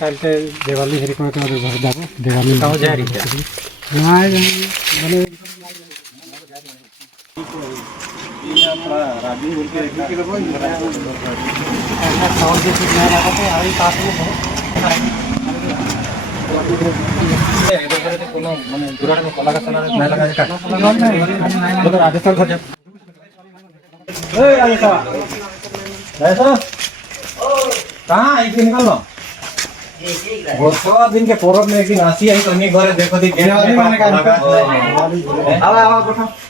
কালকে দেওয়ালি হেরি করে তোমাদের ঘরে যাবো দেওয়ালি তাও যায় না মানে दिन के परब में एक दिन आसी आई तो नहीं घरे देखो दी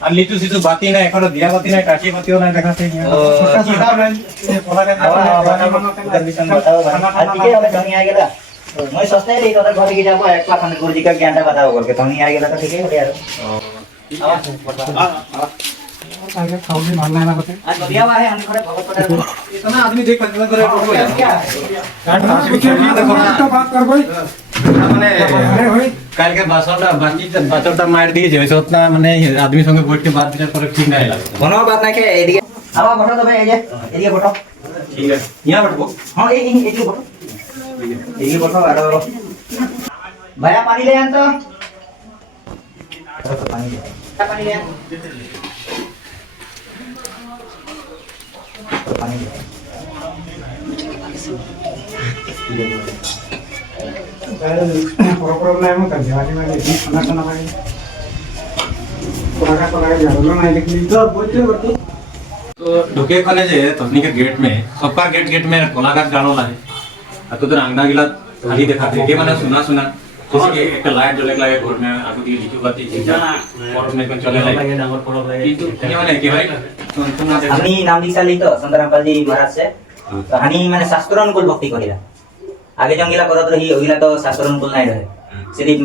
আর লিচু সিচু বাতি না এখনো দিয়া বাতি না কাঠি বাতিও না দেখাতে मैं सोचते रही तो घर के जाबो एक बार गुरु जी का ज्ञान बताओ बोल के तो नहीं आ गेला तो ठीक है यार आगे खाओगे मानना है ना बते आज बढ़िया हुआ है हम खड़े भगत पटा इतना आदमी देख कर करे तो बात कर भाई মানে কালকে বাসনটা মার দিয়েছে ওই সবটা মানে আদমি সঙ্গে বসে বাদ দিলে পরে ঠিক নাই লাগে কোনো বাত না কে এদিকে আবার বসো তবে এই যে এদিকে বসো ঠিক আছে ইয়া বসবো हां এদিকে বসো এদিকে বসো আর ভাইয়া পানি ले आन तो पानी ले आन पानी ले प्रॉब्लम मत दिवाली में खाना खाना भाई थोड़ा का जरूर नहीं लेकिन तो बोलते बोलते तो ढुके कॉलेज है तोनी के गेट में सबका गेट में कोलाघाट गानो ला है और तो अंगना गिला खाली दिखाते ये माने सुना जैसे कि एक लाइट जले लगे घर में आगु दिए लिचू बाती जाना और में कौन चले लगे डांगर पड़ो लगे किंतु ये माने कि भाई हमनी नाम लिखा ली तो संतरामपाल जी महाराज से तो हनी माने शास्त्र अनुकूल भक्ति करिला आगे जंगिला करत रही ओगिला तो शास्त्र अनुकूल नहीं रहे सिर्फ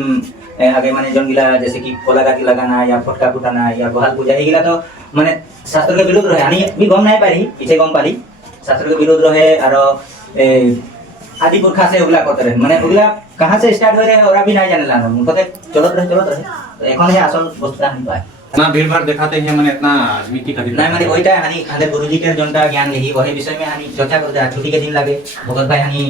आगे माने जंगिला जैसे कि कोलागाती लगाना या फटका फुटाना या गोहाल पूजा एगिला तो माने शास्त्र के विरुद्ध रहे हनी भी गम नहीं पारी पीछे गम पारी शास्त्र के विरुद्ध रहे और आदि पुरखा से उगला करते रहे माने उगला कहां से स्टार्ट हो रहे और अभी नहीं जाने लाना उनकोते चलत रहे तो এখন ही असल वस्तुता हम पाए ना भीड़ भाड़ दिखाते हैं माने इतना आदमी की खातिर नहीं माने ओइटा हनी खादे गुरुजी के जनता ज्ञान यही वही विषय में हनी चर्चा करते हैं छुट्टी के दिन लगे भगत भाई हनी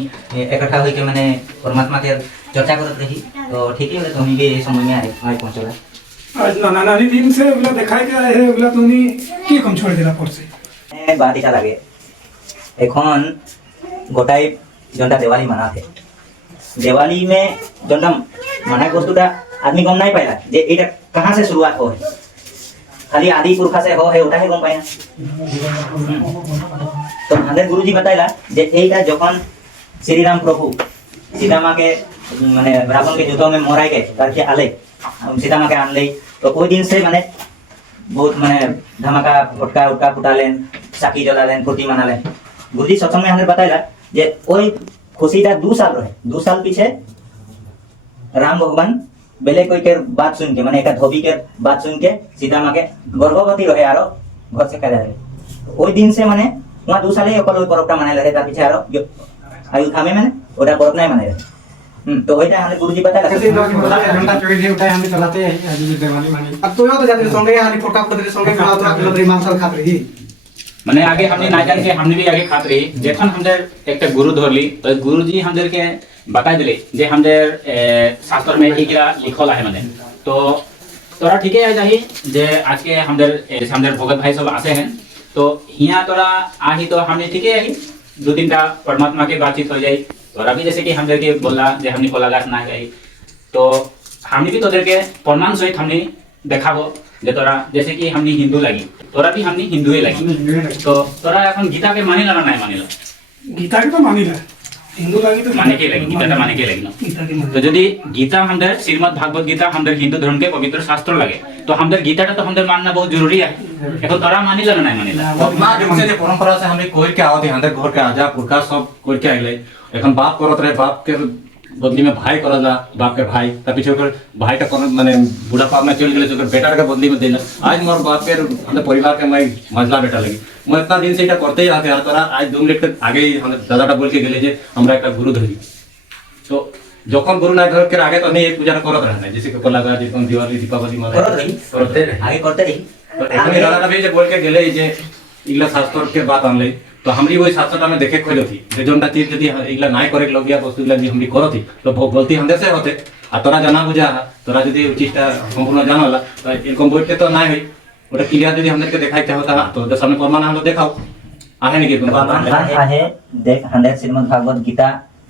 इकट्ठा होई के माने परमात्मा के चर्चा करते रही तो ठीक है तो हम भी समय में आए पहुंचला आज नाना दिन से उगला दिखाई के है उगला तुनी की कम छोड़ दिला पर से बात इटा लगे এখন গোটাই जनता दिवाली मनाते दिवाली में जनता मना वस्तुटा आदमी गम नहीं पाइला जे एटा कहां से शुरुआत हो है खाली आदि पुरखा से हो है उठा है गम पाइना तो हमारे गुरुजी बताइला जे एटा जखन श्री राम प्रभु सीता मां के माने रावण के युद्ध में मराई गए करके आले सीता मां के आनले तो कोई दिन से माने बहुत माने धमाका फटका उटका फुटालेन साकी जलालेन फुर्ती मनालेन गुरुजी सत्संग में हमें बताइला जे ओई खुशीटा 2 साल रहे 2 साल पीछे राम भगवान बेले कोई के बात सुन के माने एक धोबी के बात सुन के सीता मां के गर्भवती रहे आरो घर से कह रहे ओई दिन से माने वहां 2 साल ही ओकल ओई परबटा मनाई रहे ता पीछे आरो आयु थामे माने ओटा परब नहीं मनाई रहे तो ओइटा हमें गुरुजी बताइला घंटा चोरी दे उठाए हम चलाते हैं आज दिवाली माने अब तो यो तो जाते संगे हानि फोटा फोटे संगे खा तो किलो रे मांसल खात रही माने आगे हमने ना जान के हमने भी आगे खात रही जेखन हमदर एक गुरु धरली तो गुरुजी हमदर के बता दिले जे हमदर शास्त्र में एकरा लिखल है माने तो तोरा ठीक है जाही जे आज के हमदर भगत भाई सब आसे हैं तो हिया तोरा आही तो हमने ठीक है आई 2-3 टा परमात्मा के बातचीत हो जाई तोरा भी जैसे कि हमदर के बोला जे हमने कोलाघाट ना गई तो हमने भी तोदर के प्रमाण सहित हमने देखाबो जे तोरा जैसे कि हमने हिंदू लगी तोरा भी हमने हिंदू ही लगी तो तोरा এখন गीता के मानिला ना नहीं मानिला गीता के तो मानिला हिंदू लगी तो माने के लगी गीता माने के लगी ना तो यदि गीता हमदर श्रीमद् भागवत गीता हमदर हिंदू धर्म के पवित्र शास्त्र लगे तो हमदर गीताটা तो हमदर मानना बहुत जरूरी है এখন तोरा मानिला ना नहीं मानिला ना जैसे जे परंपरा से हमने कोई के आवत हमदर घर के आजा पुरखा सब कोई के आइले এখন बाप करत रहे बाप के बदली में भाई करला बाप के भाई ता पीछे ओकर भाई का कोन माने बुढ़ापा में चल गेले ओकर बेटा के बदली में देला आज मोर बाप के हमरे परिवार के मैं मजला बेटा लगी मैं इतना दिन से इटा करते ही आते तोरा आज 2 मिनट के आगे ही हम दादाटा बोल के गेले जे हमरा एक गुरु धरी तो যখন গুরু না ধর के आगे तो नहीं पूजा करत रहना जैसे कि कोलाघाट जैसे दिवाली दीपावली माने करते रही आगे करते रही तो दादाटा भी जे बोल के गेले जे इला शास्त्र के बात आनले তো हमरी वही शास्त्र में देखे खोलो थी जे जोनटा चीज यदि इगला नाय करे लगिया वस्तु इगला जी हमरी करो थी तो गलती हमदे से होते आ तोरा जाना बुझा तोरा यदि चीजटा संपूर्ण जानला तो एरकम बोलते तो नाय होई ওটা ক্লিয়ার যদি আমাদেরকে দেখাইতে হতো তো ওদের সামনে প্রমাণ হলো দেখাও আহে নাকি आहे देख हंड्रेड श्रीमद् भागवत गीता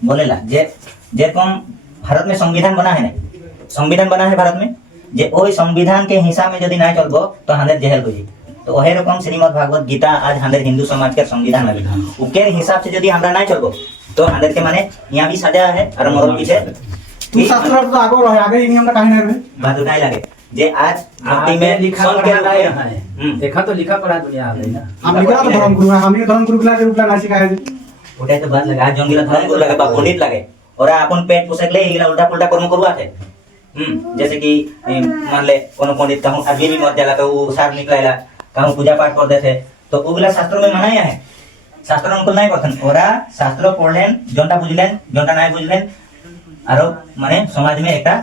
बोलेला जे जेरकम भारत में संविधान बना है ना संविधान बना है भारत में जे ओई संविधान के हिसाब में यदि ना चलबो तो हंड्रेड जेल हो जी तो ओहे रकम श्रीमद् भागवत गीता आज हंड्रेड हिंदू समाज के संविधान लगे उके हिसाब से यदि हमरा ना चलबो तो हंड्रेड के माने यहाँ भी सजा है और मरल पीछे तू शास्त्र तो आगे रहे आगे ही नियम का काहे नहीं बात उठाई लगे जे आज भक्ति में लिखा सुन पढ़ा के लाए हैं देखा तो लिखा पढ़ा दुनिया में ना हम निकला तो धर्म गुरु है हम ही धर्म गुरु के लिए उठला ना सिखाए उठाई तो बात लगा आज जंगीला धर्म गुरु लगे बा पंडित लगे और अपन पेट पोसक ले इगला उल्टा पुल्टा कर्म करवा थे जैसे कि मान ले कोनो पंडित कहूं आदमी भी मर जाला तो वो सार निकलेला कहूं पूजा पाठ कर देते तो ओगला शास्त्र में मनाया है शास्त्र उनको नहीं करथन ओरा शास्त्र पढ़लेन जोंटा बुझलेन जोंटा नहीं बुझलेन आरो माने समाज में एकटा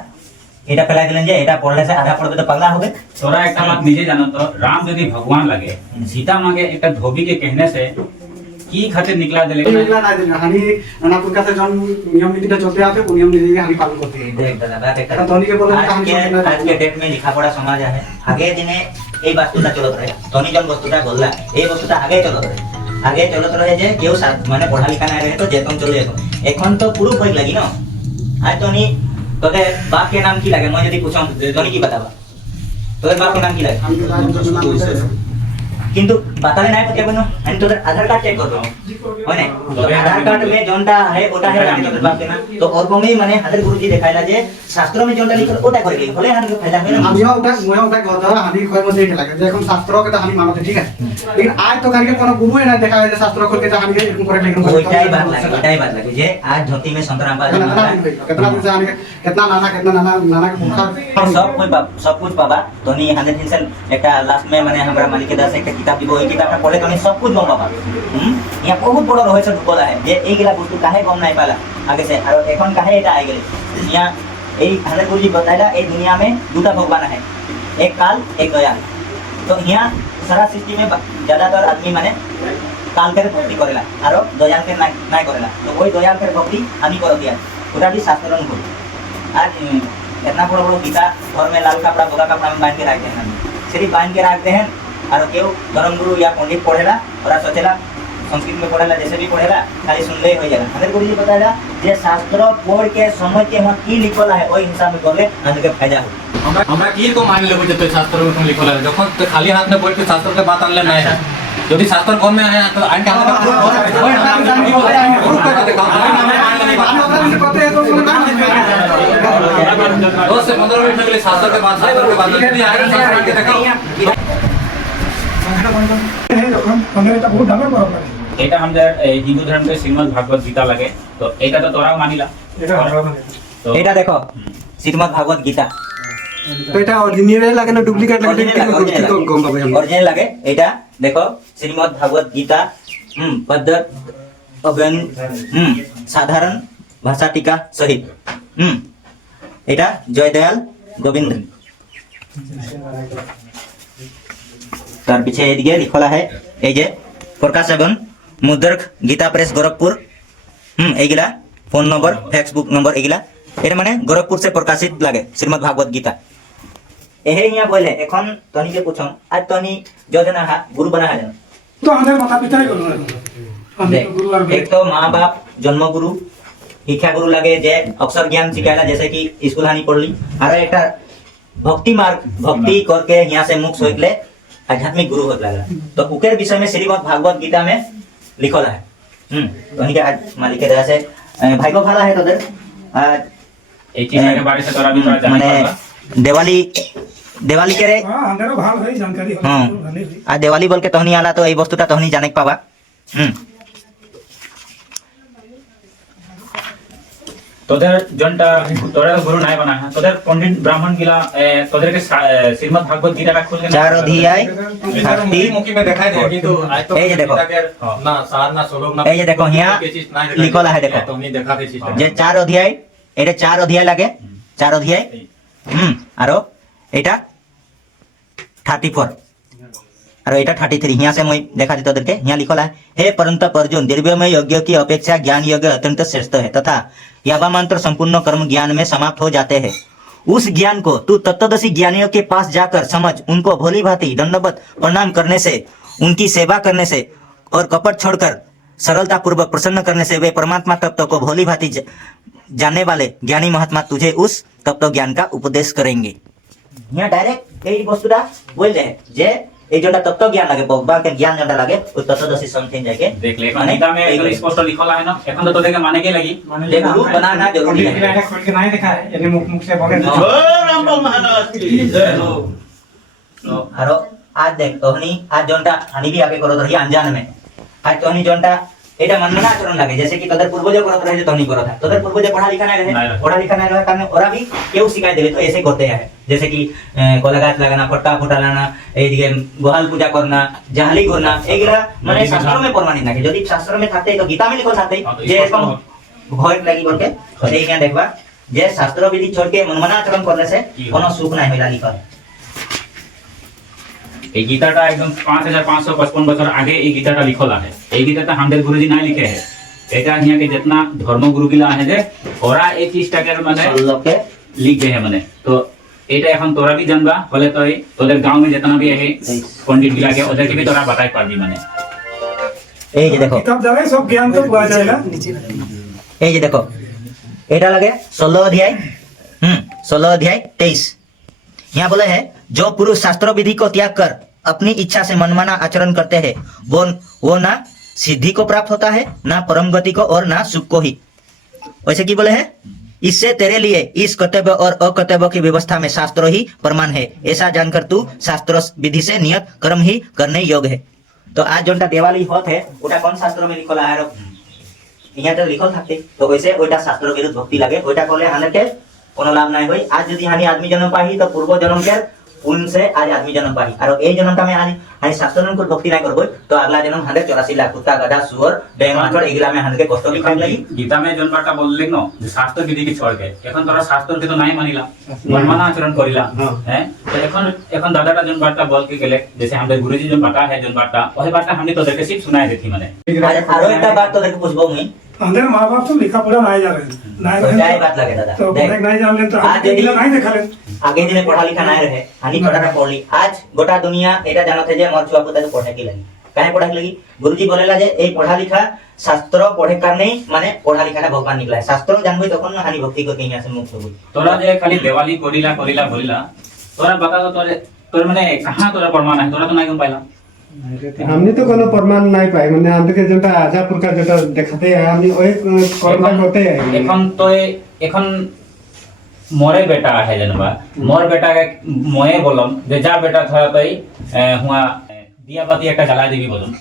এটা ফেলাই দিলেন যে এটা পড়লে সে আধা পড়বে তো পাগলা হবে तोरा एक बात निजे जानो तो राम यदि भगवान लगे सीता माँ के एक धोबी के कहने से की खातिर निकला दिले निकला ना दिला हानि नाना प्रकार से जन नियम नीति चलते आते वो नियम नीति हानि पालन करते हैं देख दादा बात एक धोनी के बोले आज के डेट में लिखा पढ़ा समाज है आगे दिने এই বাস্তুটা চলত রহে ধনী জন বস্তুটা বললা এই বস্তুটা আগে চলত রহে যে কেউ মানে পড়া লিখা নাই রহে তো যেতন চলে এখন তো পুরো বই লাগি না আজ ধনী তোদের बाप के नाम की लगे मैं यदि पूछूं धनी की बतावा তোদের बाप के नाम की लगे কিন্তু बताले नहीं पता बनो हम तोদের आधार कार्ड चेक करबो होने तो आधार कार्ड में जोनटा है ओटा है तोদের बाप के नाम तो और में माने हादर गुरुजी देखाइला जे शास्त्र में जोनटा लिखल ओटा कर गई भले हादर फायदा है ना हम यहाँ उठा मुझे उठा कहता है हानि कोई मुझे नहीं लगे देखो शास्त्रों के तो हानि मानते ठीक है लेकिन आज तो करके कोनो गुरु है ना देखा है शास्त्रों खोल के हानि के इनको करे लेकिन ओटाई बात लगी जे आज धोती में संतराम बाज कितना दिन से हानि कितना नाना के भूखा सब कुछ पाबा तोनी 100% একটা লাস্ট में माने हमरा मालिक दास একটা किताब দিব ওই কিতাবটা পড়লে তুমি सब कुछ গম পাবা ইয়া বহুত বড় রহস্য ঢুকলা है যে এইগুলা বস্তু কাহে গম নাই পালা आगे से और এখন काहे এটা আই গেলে ইয়া এই হাজার গুরুজি बताइला এই दुनिया में দুটা भगवान है एक काल एक दयाल तो यहाँ सारा सृष्टि में ज्यादातर आदमी माने काल के भक्ति करेला और दयाल के नहीं करेला तो वही दयाल के भक्ति हामी कर दिया ओटा भी शास्त्र अनुकूल आज इतना बड़ा बड़ा गीता घर में लाल कपड़ा बोगा कपड़ा में बांध के रखते हैं सिर्फ बांध के रखते हैं और क्यों धर्म गुरु या पंडित पढ़ेला और सोचेला संस्कृत में पढ़ेला जैसे भी पढ़ेला खाली सुनले हो जाएगा हमारे गुरुजी बताया जे शास्त्र पढ़ के समझ के वहां की लिखल है ओई हिसाब में करले हमके के फायदा हो আমরা কি রকম মাইন लेबो जते शास्त्र में लिखल है যখন खाली हाथ में बैठ के शास्त्र के बात आनले नहीं है यदि शास्त्र घर में आए तो आइन के हाथ में प्रूफ कर दिखाओ करते हैं तो दस से 15 मिनट के लिए शास्त्र के बाद नहीं आए शास्त्र के दिखाओ बहुत डांगर प्रॉब्लम এটা আমাদের হিন্দু ধর্মের শ্রীমদ্ ভাগবত গীতা লাগে তো এটা তো তোরাও মানিলা তো এটা দেখো শ্রীমদ্ ভাগবত গীতা तो এটা অরিজিনাল লাগে না ডুপ্লিকেট লাগে তো গম পাবে আমরা অরিজিনাল লাগে এটা দেখো শ্রীমদ্ ভাগবত গীতা পদ্য অবয়ন সাধারণ ভাষা টিকা সহিত এটা জয়দয়াল গোবিন্দ তার পিছে এদিকে লিখলা है এই যে প্রকাশ এবং মুদ্রক গীতা প্রেস গোরখপুর এইগুলা ফোন নম্বর ফেসবুক নম্বর এইগুলা এটা মানে গোরখপুর से प्रकाशित লাগে শ্রীমদ্ ভাগবত গীতা এহে ইয়া বলে এখন তনিকে পুছম আজ তনি যোজনা হা গুরু बना है तो हमारे माता पिता ही गुरु एक तो माँ बाप जन्म गुरु शिक्षा गुरु लगे जे अक्षर ज्ञान सिखाला जैसे कि स्कूल हानि पढ़ली और एक भक्ति मार्ग भक्ति करके यहाँ से मुक्त होइले आध्यात्मिक गुरु होत लगा तो उकेर विषय में श्रीमद् भागवत गीता में लिखल है तो इनके आज मालिक दया से भाग्य भाला है तोদের आज এই চিন্তাকে বারে से তোরা भी তোরা জানা মানে देवाली के रे हां अंदर भाल है जानकारी हो आ देवाली बोल के तहनी आला तो এই বস্তুটা তহনি জানে পাবা তোদের জনটা তোরা তো গুরু নাই বানা है তোদের पंडित ब्राह्मण गिला তোদের के श्रीमद् भागवत गीता का खोल चार अध्याय भक्ति मुखी में दिखाई दे কিন্তু आज तो এই যে দেখো ना सार ना श्लोक ना এই যে দেখো यहाँ लिखल है देखो तो नहीं देखा दे सिस्टम যে চার অধ্যায় এটা চার অধ্যায় লাগে চার অধ্যায় আর এটা 34 और এটা 33 यहाँ से मैं देखा देता তোদেরকে यहाँ लिखल है हे परंतप अर्जुन द्रव्यमय यज्ञ की अपेक्षा ज्ञान यज्ञ अत्यंत श्रेष्ठ है तथा यावा मंत्र संपूर्ण कर्म ज्ञान में समाप्त हो जाते हैं उस ज्ञान को तू तत्वदर्शी ज्ञानियों के पास जाकर समझ उनको भली भांति दंडवत प्रणाम करने से उनकी सेवा करने से और कपट छोड़कर सरलता पूर्वक प्रसन्न करने से वे परमात्मा तत्व को भली भांति जानने वाले ज्ञानी महात्मा तुझे उस तत्व ज्ञान का उपदेश करेंगे यहाँ डायरेक्ट यही वस्तुटा बोल रहे जे এই যেটা তত্ত্ব জ্ঞান লাগে ভগবানকে জ্ঞান যেটা লাগে ওই তত্ত্বদর্শী সমথিং যাকে देख ले এখন গীতা में একদম স্পষ্ট লিখল है ना এখন তো তোদেরকে মানে के लगी যে গুরু बनाना जरूरी है এটা खोल के नहीं देखा है यानी मुख मुख से बोले और आज देख तोहनी आज जोनटा हानि भी आगे करो रही अनजान में आज तोहनी जोनटा এটা মাননা আচরণ লাগে जैसे कि তোদের পূর্বজ করত रहे तोहनी करत है তোদের পূর্বজ पढ़ा लिखा नहीं रहे पढ़ा लिखा नहीं रहे कारण ओरा भी केउ सिखाई देले तो ऐसे करते हैं जैसे कि कोला गाछ लगाना फट्टा फुटा लाना এইদিকে গোহাল পূজা করনা জাহালি করনা এগুলা মানে শাস্ত্র में प्रमाणित না যদি শাস্ত্র में থাকতে তো गीता में लिखो থাকতে যে এরকম ভয় লাগি বলকে সেই জ্ঞান দেখবা যে শাস্ত্র বিধি छोड़ के मनमाना आचरण करने से কোনো সুখ নাই হইলা লিখা এই গীতাটা একদম 5555 বছর আগে এই গীতাটা লিখলা है এই গীতাটা আমাদের গুরুজি নাই লিখে है এটা यहाँ के जितना धर्म गुरु गिला है जे ओरा এই চিজটাকে মানে লোকে লিখে है মানে তো এটা এখন তোরা भी जानबा বলে তো তোদের गांव में जितना भी है पंडित गिला के ওদেরকে भी তোরা बताई পারবি মানে এই যে দেখো किताब जावे सब ज्ञान तो बुआ जाएगा এই যে দেখো এটা লাগে 16 अध्याय 16 अध्याय 23 यहाँ बोले है जो पुरुष शास्त्र विधि को त्याग कर अपनी इच्छा से मनमाना आचरण करते हैं वो ना सिद्धि को प्राप्त होता है ना परम गति को और ना सुख को ही वैसे की बोले है इससे तेरे लिए इस कर्तव्य और अकर्तव्य की व्यवस्था में शास्त्र ही प्रमाण है ऐसा जानकर तू शास्त्र विधि से नियत कर्म ही करने योग्य है तो आज जो दिवाली होत है उटा कौन शास्त्र में लिखल है यहाँ तो लिखल থাকে तो वैसे ওইটা শাস্ত্র বিরুদ্ধ ভক্তি লাগে ওইটা করলে হানেকে কোনো লাভ নাই হয় आज যদি হানি आदमी जन्म पाही तो पूर्व जन्म के पुण्य से आज आदमी जन्म पाही और এই জন্মটা में आज हानि शास्त्र को भक्ति नहीं करबो तो अगला जन्म 184 लाख कुत्ता गधा सुअर बेंगल एগুলা में हानि के कष्ट भी खाई लगी गीता में जोन बाटा बोल लेनो जे शास्त्र विधि के छोड़ के এখন তোরা শাস্ত্র के तो नहीं मानिला मनमाना आचरण करिला हैं तो এখন दादाटा जोन बाटा बोल के गेले जैसे हमरे गुरुजी जोन बाटा है जोन बाटा ओही बाटा हमने तोদেরকে सिर्फ सुनाई देती माने आरो একটা बात তোদেরকে বুঝবো মুই अंदर माँ बाप तो लिखा पढ़ा नहीं जा रहे नहीं ওটাই बात লাগে দাদা तो पढ़े नहीं जान ले तो आज यदि नहीं देखा ले आगे दिन पढ़ा लिखा नहीं रहे हानि पढ़ा पढ़ली आज गोटा दुनिया एटा जानत है जे मोर छुआ पुता के पढ़े की लगी काहे पढ़े की लगी गुरुजी बोलेला जे ए पढ़ा लिखा शास्त्र पढ़े कर नहीं माने पढ़ा लिखा ना भगवान निकला है शास्त्र जानबे तखन ना हानि भक्ति करके यहाँ से मुक्त होबो तोरा जे खाली दिवाली करिला करिला बोलिला तोरा बता दो तोर माने कहां तोरा प्रमाण है तोरा तो नहीं गम पाइला हमने तो कोनो प्रमाण नहीं पाए मैंने हम के जोटा आजापुर का जोटा दिखाते हैं हमने वही कर्म होते हैं এখন তো এখন मोरे बेटा है जनबा मोर बेटा के मोए बोलम जे जा बेटा थोड़ा तई हुआ दिया बाती একটা জ্বালা देवी बोलम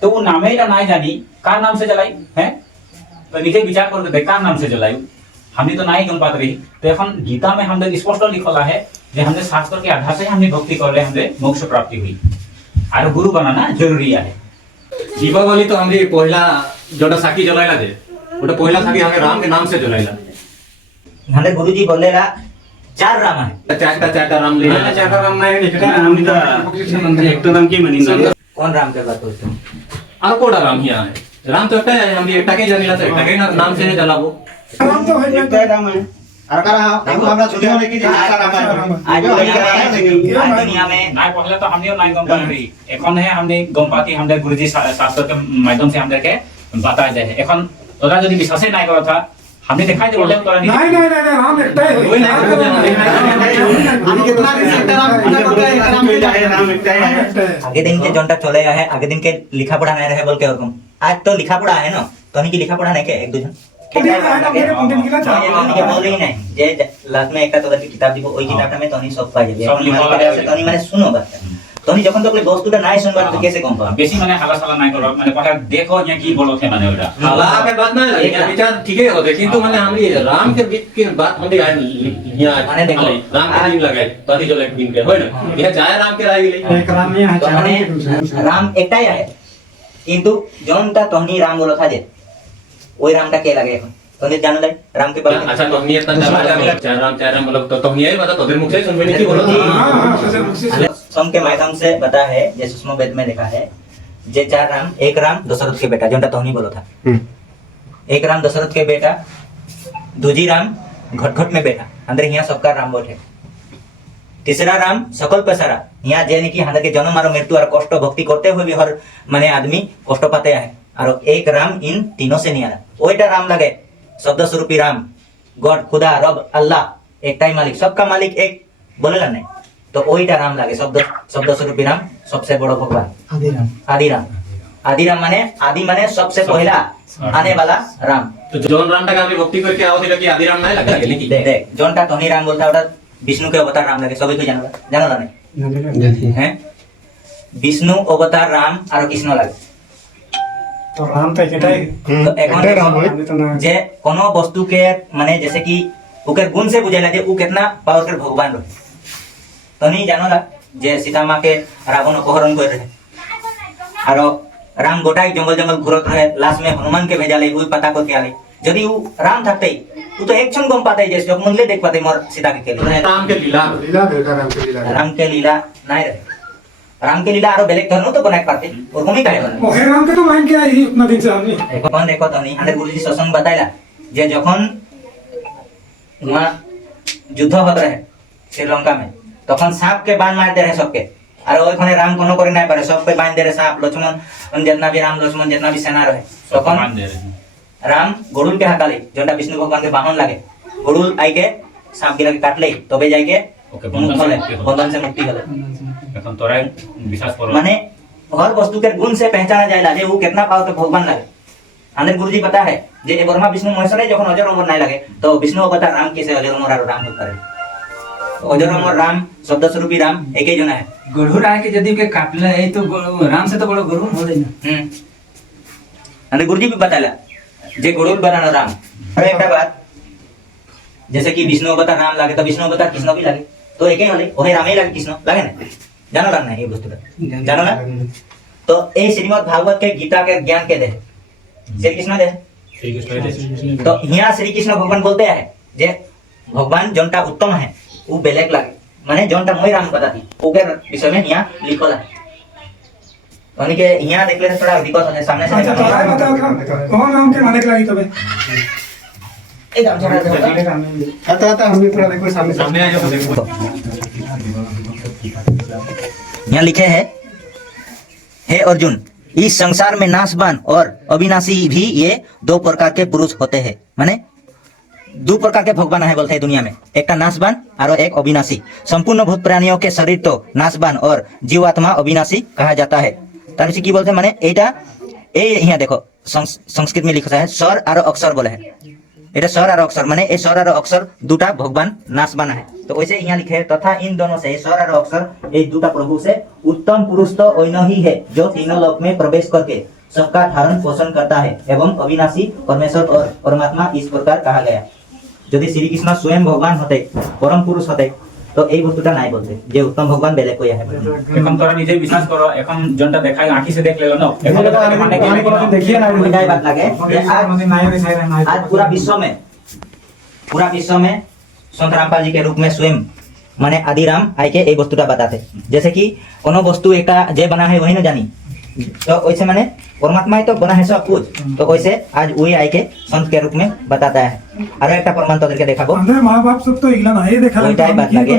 तो वो नामे এটা নাই জানি কার नाम से जलाई हैं तो नीचे विचार करके देख कार नाम से जलाई हमने तो नहीं गम पात रही तो এখন गीता में हमने स्पष्ट लिखला है जे हमने शास्त्र के आधार से हमने भक्ति कर रहे हमने मोक्ष प्राप्ति हुई और गुरु बनाना जरूरी है दीपावली तो हमरी पहला जोटा साकी जलाइला दे ओटा पहला साकी हमें राम के नाम से जलाइला हमारे गुरुजी बोलेला 4 राम है चारटा राम ले चाहता राम नहीं निकला हमने तो एक तो राम की मनी कौन राम के बात होते और कोड़ा राम हिया है राम तो एकटा है हमरी एकटा के जानिला तो एकटा के नाम से जलाबो राम तो है एक राम है और करा हम हमरा सुनियो लेकिन ऐसा राम है आज दुनिया में ना पहले तो हमने नहीं गम पा रही এখন है हमने गम पाती हमने गुरुजी शास्त्र के माध्यम से हमने के बताया जाए এখন তোরা যদি বিশ্বাসই নাই করত हमने दिखाई दे बोले तोरा नहीं नहीं नहीं राम एकटा है कोई नहीं हम कितना भी सेक्टर राम पूजा करते हैं राम एकटा है आगे दिन के जोनटा चले है आगे दिन के लिखा पढ़ा नहीं रहे बोल के और आज तो लिखा पढ़ा है ना तो नहीं की लिखा पढ़ा नहीं के एक दूजन बोले ही नहीं जे लास्ट में एक तो किताब দিব ওই কিতাবটা में तोनी सब पाए जाबे तोनी माने सुनो बात तोनी যখন তো বস্তুটা নাই শুনবার তো कैसे कम पा बेसी माने हाला साला নাই করব মানে কথা देखो यहाँ की बोलो थे माने ओटा हाला के बात ना लगे विचार ठीक है होते किंतु माने हमरी राम के बीच की बात हमरी यहाँ माने देखो राम के दिन लगाए तभी जो एक दिन के होय ना यह चाहे राम के राय गेली एक राम नहीं है तो माने राम एकटाই है কিন্তু जोनटा तोनी राम बोलो था जे ওই রামটা কে লাগে এখন तो नहीं जान ले राम के बारे में अच्छा तो हम ये तक चार राम मतलब तो हम यही बता तो मुख से सुनबे नहीं बोलो सम के माध्यम से बता है, जैसे सुषमा वेद में लिखा है जे 4 राम, एक राम दशरथ के बेटा जोटा तो नहीं बोलो था, एक राम दशरथ के बेटा, दूजी राम घटघट में बेटा अंदर यहाँ सबका राम बोल है, तीसरा राम सकल पसारा यहाँ जेने की हंदर के जन्म और मृत्यु और कष्ट भक्ति करते हुए भी हर माने आदमी कष्ट पाते हैं, और एक राम इन तीनों से नहीं आ रहा वहीटा राम लगे शब्द स्वरूपी राम, गॉड खुदा रब अल्लाह एक टाइम मालिक सबका मालिक एक बोलेला नहीं, तो वहीटा राम लगे शब्द स्वरूपी राम सबसे बड़ो भगवान आदि राम माने सबसे पहला आने वाला राम। तो जोन राम का भक्ति करके आओ कि आदि राम नहीं लगा लेकिन देख जोन का धनी राम बोलता है विष्णु के अवतार राम लगे सभी को जानला नहीं हैं, विष्णु अवतार राम और कृष्ण लगे तो राम तो एकेटाई तो एकेटाई राम होय जे कोनो वस्तु के माने जैसे कि ओकर गुण से बुझेला जे उ कितना पावरफुल भगवान रहे, तो नहीं जानला जे सीता माँ के रावण अपहरण कर रहे और राम गोटाई जंगल घुरत रहे, लास्ट में हनुमान के भेजा ले पता करके आले, यदि वो राम थकते वो तो एक क्षण गम पाते जैसे मुंडले देख पाते मोर सीता के खेले राम के लीला राम के लीला नहीं रहे, राम के लीला आरो बेलेग धर्म तो बनाए पाते और कमी काहे बना ओहे राम के तो माइन के आई उतना दिन से हमने এখন দেখো তনি আমাদের গুরুজি সৎসঙ্গ বাতাইলা যে যখন वहाँ युद्ध होता रहे श्रीलंका में तখন सांप के बांध मार दे रहे सबके, और ओइखने राम कोनो करे नहीं पारे सब पे बांध दे रहे सांप लक्ष्मण जितना भी राम लक्ष्मण जितना भी सेना रहे तখন राम गरुड़ के हटाले जोटा विष्णु भगवान के वाहन लागे गरुड़ आई के सांप गिला के काट ले तबे जाके बंधन से मुक्ति होले। এখন তোরা বিশ্বাস করো माने हर वस्तु के गुण से पहचाना जाएला जे वो कितना पाव तो भगवान लगे। अंदर गुरुजी पता है जे ब्रह्मा विष्णु महेश्वर है जखन अजर अमर नहीं लगे तो विष्णु अवतार राम कैसे अजर अमर और राम होता है, तो अजर अमर राम शब्द स्वरूपी राम एक ही जना है। गरुड़ आए के यदि के काटले है तो राम से तो बड़ो गरुड़ हो ना। अंदर गुरुजी भी बताला जे गरुड़ बनाना राम। और एक बात जैसे कि विष्णु अवतार राम लगे तो विष्णु अवतार कृष्ण भी लगे तो एक ही होले ओहे राम ही लगे कृष्ण लगे ना, जानो राम नहीं ये वस्तु जानो ना। तो ए श्रीमद् भागवत के गीता के ज्ञान के दे श्री कृष्ण दे, तो यहाँ श्री कृष्ण भगवान बोलते हैं जे भगवान जोनटा उत्तम है वो बेलेग लगे माने जोनटा मोई राम पता थी ओके विषय में यहाँ लिखल है, तो के यहाँ देख ले थोड़ा दिक्कत है सामने से अच्छा तो राय बताओ कौन राम के माने के लगी तबे एकदम छोटा आता हमने थोड़ा देखो सामने सामने आ जाओ देखो यहाँ लिखे है हे अर्जुन इस संसार में नाशवान और अविनाशी भी ये 2 प्रकार के पुरुष होते हैं, माने 2 प्रकार के भगवान है बोलते हैं दुनिया में, एक नाशवान और एक अविनाशी। संपूर्ण भूत प्राणियों के शरीर तो नाशवान और जीवात्मा अविनाशी कहा जाता है। तार की बोलते माने एटा ए यहाँ देखो संस्कृत में लिखा है स्वर और अक्षर बोले है, এটা स्वर और अक्षर माने ए स्वर और अक्षर दूटा भगवान नाशवान है, तो वैसे यहाँ लिखे है तथा इन दोनों से स्वर और अक्षर ये दूटा प्रभु से उत्तम पुरुष तो वही ही है जो तीनों लोक में प्रवेश करके सबका धारण पोषण करता है एवं अविनाशी परमेश्वर और परमात्मा इस प्रकार कहा गया। यदि श्री कृष्ण स्वयं भगवान होते परम पुरुष होते तो এই বস্তুটা নাই বলতে যে উত্তম ভগবান বেলে কই আছে। এখন তোরা নিজে বিশ্বাস করো, এখন জনটা দেখাই আঁখি से देख ले लो ना, এখন देखिए ना मुझे बात लगे कि आज पूरा विश्व में संत रामपाल जी के रूप में स्वयं माने आदि राम आई के এই বস্তুটা बताते, जैसे कि कोनो वस्तु एक जे बना है वही ना जानी, तो वैसे माने परमात्मा ही तो बना है सब कुछ, तो वैसे आज वही आई के संत के रूप में बताता है। और एक प्रमाण तो करके देखाबो अंदर माँ-बाप सब तो इगला ना ये देखा ওইটাই বাদ লাগে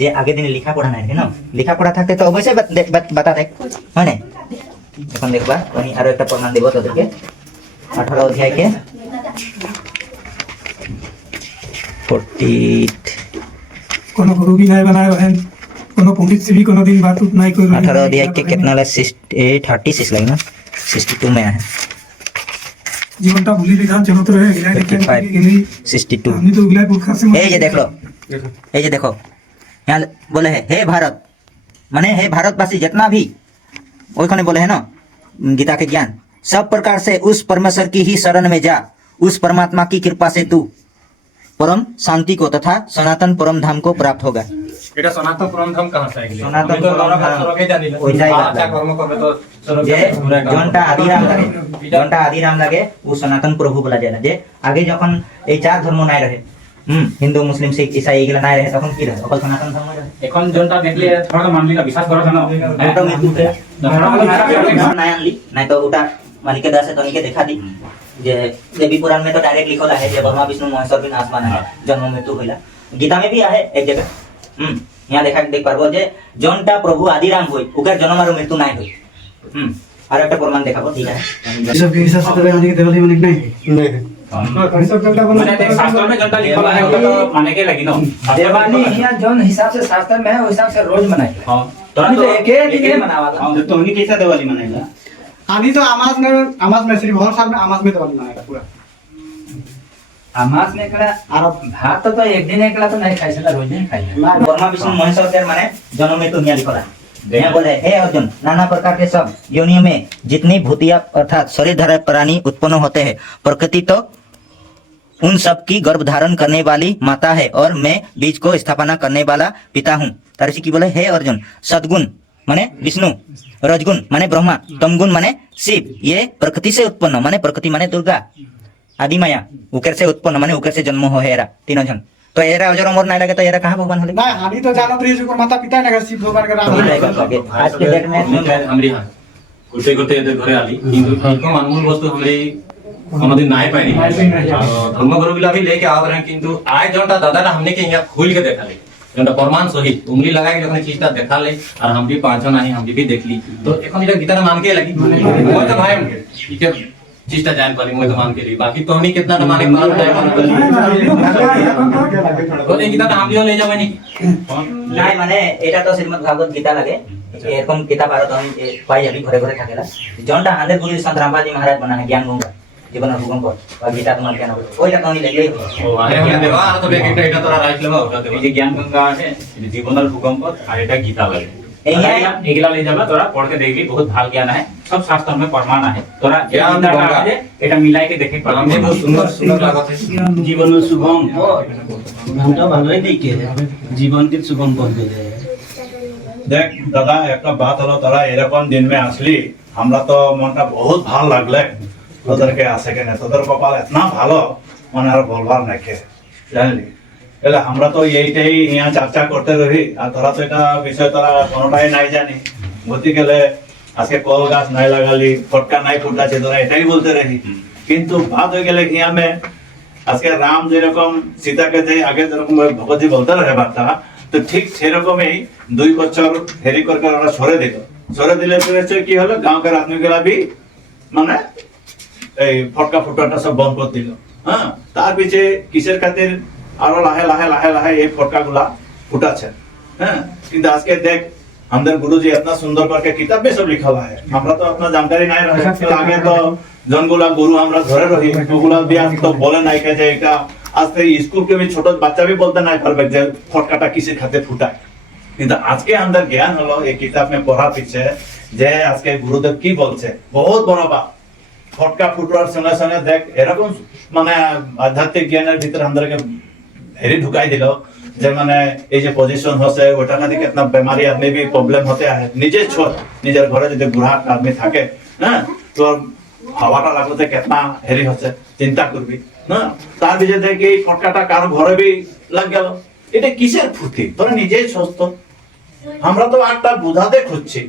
যে আগে দিনে লেখাপড়া নাই না, লেখাপড়া থাকতে তো অবশ্যই বাতাতে হয় না। এখন দেখবা আমি আরো একটা প্রমাণ দেব তোদেরকে 18 অধ্যায় के 48 कोनो गुरु भी नहीं बनाए बहन कोनो पंडित से भी कोनो दिन बात उत नहीं कोई 18 अध्याय के कितना लगा 36 लगे ना 62 में है जीवन का भूली विधान चलो तो रहे गिला के 62 हमने तो गिला पुरखा से ये देख लो ये देखो यहाँ बोले है हे भारत माने हे भारतवासी जितना भी ओइखने बोले है ना गीता के ज्ञान सब प्रकार से उस परमेश्वर की ही शरण में जा, उस परमात्मा की कृपा से तू परम शांति को तथा सनातन परम धाम को प्राप्त होगा। এটা সনাতন প্রন্ধম কাহা से आइले সনাতন তো প্রন্ধম সরকে জানিলে ওইটাই আচ্ছা কর্ম করবে তো যে জনটা আদিরাম লাগে ও সনাতন প্রভু বলা যায় না যে আগে যখন এই চার ধর্ম নাই রহে হিন্দু মুসলিম শিখ ঈসাই এগুলা নাই রহে তখন কি রহে অকল সনাতন ধর্ম রহে এখন জনটা দেখলে থোড়া মানলি না বিশ্বাস করা জানো নাই আনলি নাই তো ওটা মালিকে দাসে তনিকে দেখা দি যে देवी पुराण में तो डायरेक्ट लिखल है जे ब्रह्मा विष्णु महेश्वर बिन आसमान है जन्म मृत्यु होला गीता में भी है एक जगह यहाँ देखा देख पारबो जे जनटा प्रभु आदिराम होई ओकर जन्म और मृत्यु নাই होई আর একটা প্রমাণ দেখাবো ঠিক আছে ये सब के हिसाब से तो हानि के दिवाली माने नहीं नहीं कैसे जनता बना মানে দেখ শাস্ত্র में जनता लिखल है ওটা তো माने के लगी ना देवाली यहाँ जौन हिसाब से शास्त्र में है उस हिसाब से रोज मनाई हां तो एक दिन ही मनावाला तो उन्हीं कैसा दिवाली मनाएगा हानि तो आमाज में सिर्फ हर साल में आमाज में दिवाली मनाएगा पूरा आमास में एकला और भात तो एक दिन एकला तो नहीं खाई सकता रोज नहीं खाई ब्रह्मा विष्णु महेश्वर के माने जन्म मृत्यु यहाँ लिखल है यहाँ बोले हे अर्जुन नाना प्रकार के सब योनियों में जितनी भूतिया अर्थात शरीरधारी प्राणी उत्पन्न होते हैं प्रकृति तो उन सब की गर्भ धारण करने वाली माता है और मैं बीज को स्थापना करने वाला पिता हूँ तरसी की बोले हे अर्जुन सद्गुण माने विष्णु रजगुण माने ब्रह्मा तमगुण माने शिव ये प्रकृति से उत्पन्न माने प्रकृति माने दुर्गा आदि माया उकर से उत्पन्न माने उकर से जन्म हो हेरा तीनों जन तो एरा अजर अमर नहीं लगे तो एरा कहाँ भगवान होले ना हानि तो जानत रही जो माता पिता ने शिव भगवान के राम आज के डेट में हमरी করতে করতে এদের ঘরে আলি কিন্তু এরকম অনমূল বস্তু हमरे কোনদিন নাই পাইনি ধর্মগুরু গুলা भी लेके आ रहे हैं কিন্তু आज जोटा दादा ना हमने के यहाँ खोल के देखाले जोटा प्रमाण सहित उंगली लगाई যখন चीजটা দেখালে আর हम भी पांचों नहीं हम भी देखली तो এখন এটা গীতা मान के लगी मैं तो भाई हमके ठीक है चीजটা जान पाली मैं तो मान के ली बाकी तो नहीं कितना ना माने पार टाइम तो ये गीता हम भी ले जावे नहीं নাই মানে এটা তো শ্রীমদ ভাগবত গীতা লাগে এরকম কিতাব আর তো আমি পাই যাবি ঘরে ঘরে থাকেলা জনটা হাতে গুরু সন্ত রামবাজি মহারাজ বনা है ज्ञान गंगा জীবন ভূকম্প আর গীতা তোমার কেন ওইটা তো আমি লেগেই ও আরে বলে দেবা আর তো বেগ এটা তোরা রাইট লেবা ওটা দেবা এই যে জ্ঞান গঙ্গা আছে জীবনের ভূকম্প আর এটা গীতা লাগে এইয়া এগুলা ले जाबा तोरा पढ़ के देखबी बहुत भाग ज्ञान है सब शास्त्र में प्रमाण है तोरा ज्ञान ज्ञान गंगा है एटा मिलाई के देखे पर हमने बहुत सुंदर सुंदर लागत है जीवन में शुभम নামটা ভালোই দেখে জীবনকে শুভম করে দিলে দেখ দাদা একটা বাত হলো তোরা এরকম দিন মে আসলি আমরা তো মনটা বহুত ভালো লাগলে তোদেরকে আসে কেন তোদের কপাল এতনা ভালো মনে আর বলবার নাকি জানলি এলে আমরা তো এইটাই ইয়া চর্চা করতে রহি আর তোরা তো এটা বিষয় তোরা কোনোটাই নাই জানি বুঝতে গেলে আজকে কল গাছ নাই লাগালি ফটকা নাই ফুটাছে তোরা এটাই বলতে রহি কিন্তু বাদ হয়ে গেলে কি আমি আজকে রাম যেরকম সীতাকে যে আগে যেরকম ভগবতী বলতে রহে বার্তা তো ঠিক সেরকমই 2 বছর হেরি করকে ওরা সরে দিলে কি হলো গাঁওকার আদমিগুলা भी মানে এই ফটকা ফুটাটা সব বন্ধ করে দিল হ্যাঁ তার পিছে কিসের খাতির আরো লাহে লাহে লাহে লাহে এই ফটকাগুলা ফুটাচ্ছে হ্যাঁ কিন্তু আজকে দেখ আমাদের গুরুজি इतना सुंदर करके किताब में सब लिखा हुआ है हमरा तो अपना जानकारी नहीं रहे आगे तो जनगुला गुरु हमरा घरे रही ओগুলা भी तो बोले नहीं के जे এটা আজকে স্কুল के भी ছোট বাচ্চা भी बोलते नहीं পারবে যে ফটকাটা কিসের খাতে ফুটায় কিন্তু আজকে আমাদের জ্ঞান হলো এই কিতাব में পড়া পিছে যে আজকে গুরুদেব কি বলছে বহুত বড় বাত ফটকা ফুটার সঙ্গে সঙ্গে দেখ এরকম মানে আধ্যাত্মিক জ্ঞানের ভিতরে আমাদেরকে হেরি ঢুকাই দিল যে মানে এই যে পজিশন হচ্ছে ওটা না কিतना बीमारी आदमी भी प्रॉब्लम होते हैं নিজে ছোট নিজের ঘরে যদি বুড়া আদমি থাকে হ্যাঁ তো হাওয়াটা লাগতে कितना হেরি হচ্ছে চিন্তা করবি না তার ভিতরে দেখি এই ফটকাটা কারো ঘরে भी লাগ গেল এটা কিসের ফুটি তোরা নিজেই সুস্থ আমরা তো একটা বুঝাতে খুঁজছি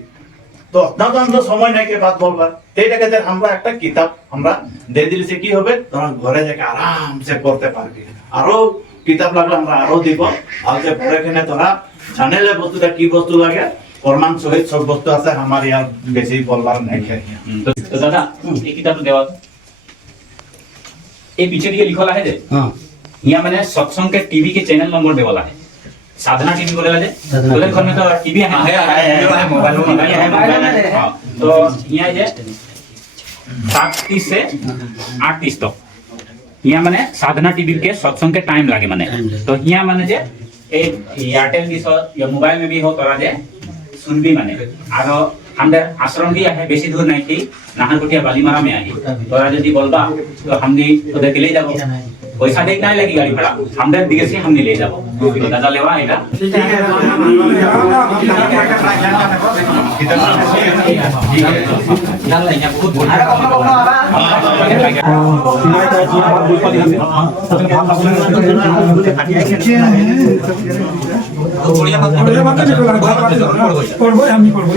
তো আপনার তো সময় নাই কে বাত বলবার এইটাকে আমরা একটা কিতাব আমরা দিয়ে দিলে সে কি হবে তোরা ঘরে যে আরামসে পড়তে পারবি আরো কিতাব লাগলে আমরা আরো দিব আর যে পড়ে কিনে তোরা জানেলে বস্তুটা কি বস্তু লাগে প্রমাণ সহিত সব বস্তু আছে আমার ইয়ার বেশি বলবার নাই तो दादा ये किताब देवा ये पीछे दिए लिखल है जे हां यहाँ मैंने सत्संग के टीवी के चैनल नंबर देवाला है साधना टीवी बोलेला जे बोले घर में तो टीवी है मोबाइल में हां तो यहाँ जे 7:30 से 8:30 तक यहाँ मैंने साधना टीवी के सत्संग के टाइम लागे मैंने तो यहाँ मैंने जे एक एयरटेल भी या मोबाइल में भी हो तोरा जे सुन भी मैंने और हमदे आश्रम भी है बेसी दूर नहीं थी नाहरकोटिया बालीमारा में आई तोरा यदि बोलबा तो हम भी ओदे के ले जाबो पैसा देख नहीं लगी गाड़ी भाड़ा हमने दिए से हमने ले जाओ तो दादा लेवा এটা ঠিক আছে জানলা ইয়া বহুত বড় আরে কখনো কখনো আবার বড়িয়া বাত করবো আমি করবো